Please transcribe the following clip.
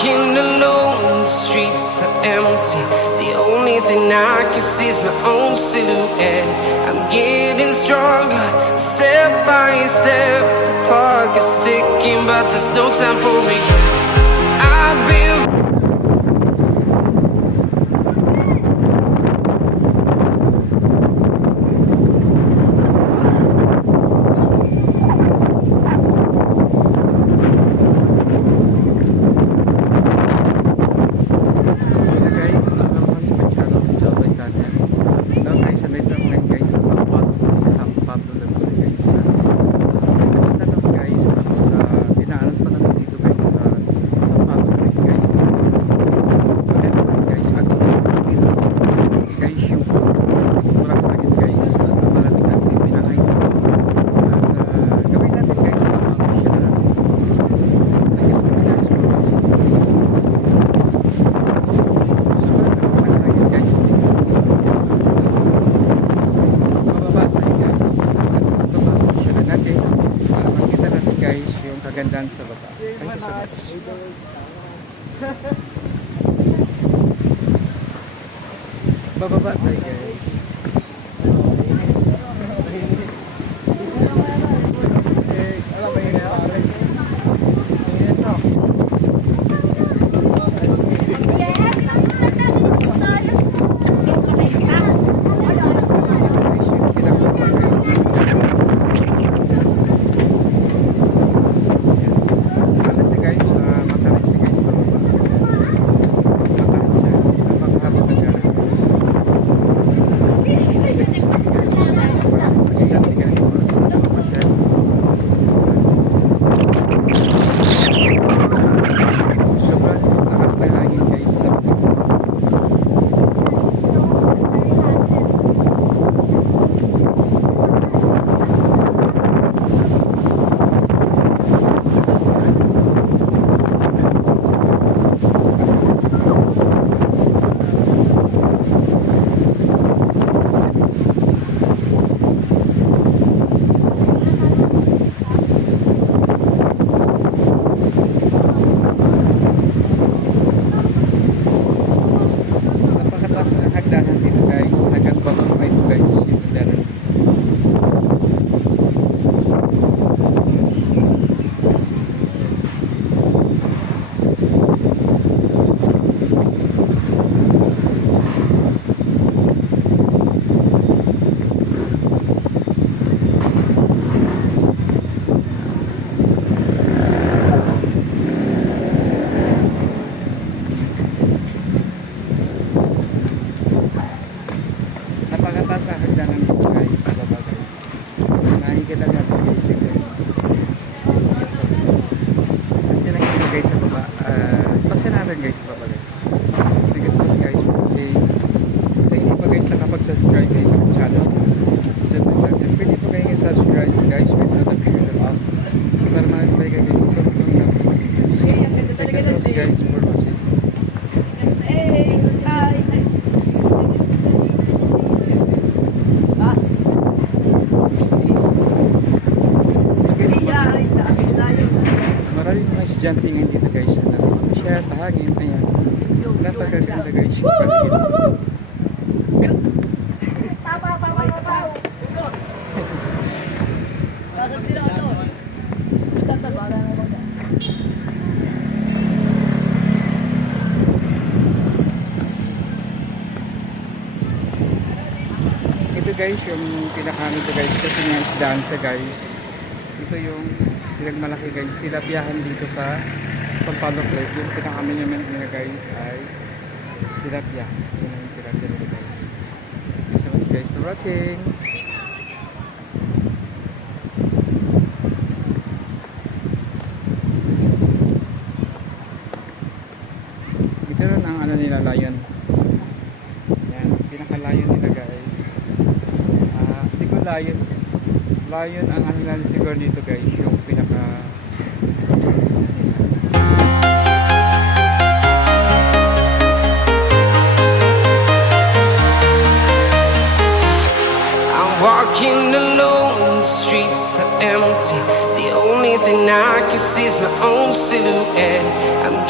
walking alone, the streets are empty. The only thing I can see is my own silhouette. I'm getting stronger, step by step. The clock is ticking, but there's no time for regrets. I've been kagandaan sa baba. Thank you so much. Bababa tayo guys. Napakataas sa hagdanan dito guys, pababa guys. Nakikita natin guys dito. Nandiyan lang dito guys sa baba. Pasya natin guys sa baba guys. Because mas guys, kasi hindi pa guys nakapag-subscribe guys sa channel. Pwede po kayo subscribe guys with notification off. Para makikita guys sa sunod ng videos. Thank you so much guys for watching. Maraming mga estudyante ngayon dito guys na share tahangin. Ayan, napagaganda guys yung paligid. Ito guys yung pinakano ito guys kasi nga isdaan siya guys. Ito yung pinagmalaki guys, tilapiahan dito sa Pampalo Lake. Yung pinaka-minimum nila guys ay tilapia. Yun yung tilapia nila guys. Thank you so much guys for watching. Ito rin ang ano nila, lion. Yan, pinaka-lion nila guys. Siguro lion ang ano nila siguro dito guys, yung pinaka walking alone, the streets are empty. The only thing I can see is my own silhouette. I'm